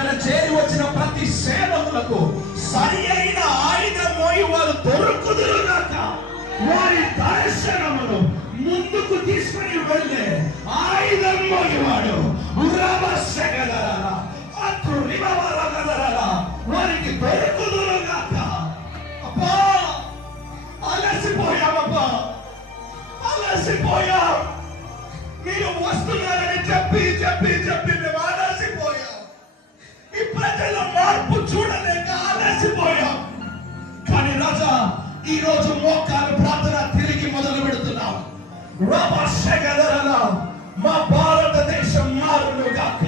ఇక్కడ చేరి వచ్చిన ప్రతి సేవకులకు సరి అయిన ఆయుధం మోయి వారు దొరుకుదురుగాక. వారి దర్శనమును ముందుకు తీసుకుని వెళ్ళే ఆయుధం మోయివాడు వారికి దొరుకుదురుగాక. అబ్బా, అలసిపోయామబ్బా, అలసిపోయాం. మీరు వస్తున్నారని చెప్పి చెప్పి చెప్పి మేము అలసిపోయాం. ఈ ప్రజల మార్పు చూడలేక అలసిపోయాం. కానీ రాజా, ఈ రోజు మోకాలు ప్రార్థన తిరిగి మొదలు పెడుతున్నాం. మా భారతదేశం మారునుగాక.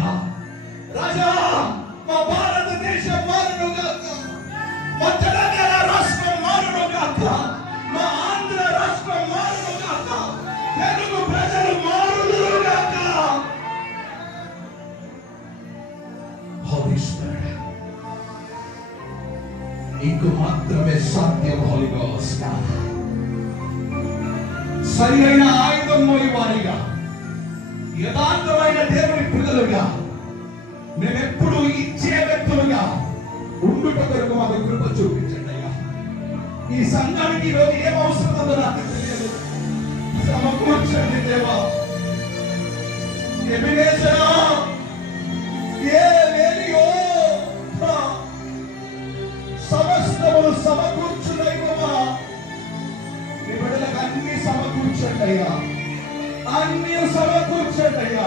రాజా, మా భారతదేశం మారునుగాక. మా తెలంగాణ రాష్ట్రం మారునుగాక. మా ఆంధ్ర రాష్ట్రం మారునుగాక. తెలుగు ప్రజలు మారునుగాక. Holy Spirit, నీకు మాత్రమే సాధ్యం. హోలీ గోస్ట్, సరి అయిన ఆయుధం మోయి వారిగా, యథార్థమైన దేవుని పిల్లలుగా, మేమెప్పుడు ఇచ్చే వ్యక్తులుగా ఉండుట కొరకు మాకు కృప చూపించండి అయ్యా. ఈ సంఘానికి ఈరోజు ఏం అవసరం ఉందో నాకు తెలియదు. సమకూర్చండి దేవా. ఎబినేజరా, సమస్తములు సమకూర్చుదైవమా. నీ బిడ్డలకు అన్ని సమకూర్చండి అయ్యా, అన్ని సమకూర్చండి అయ్యా.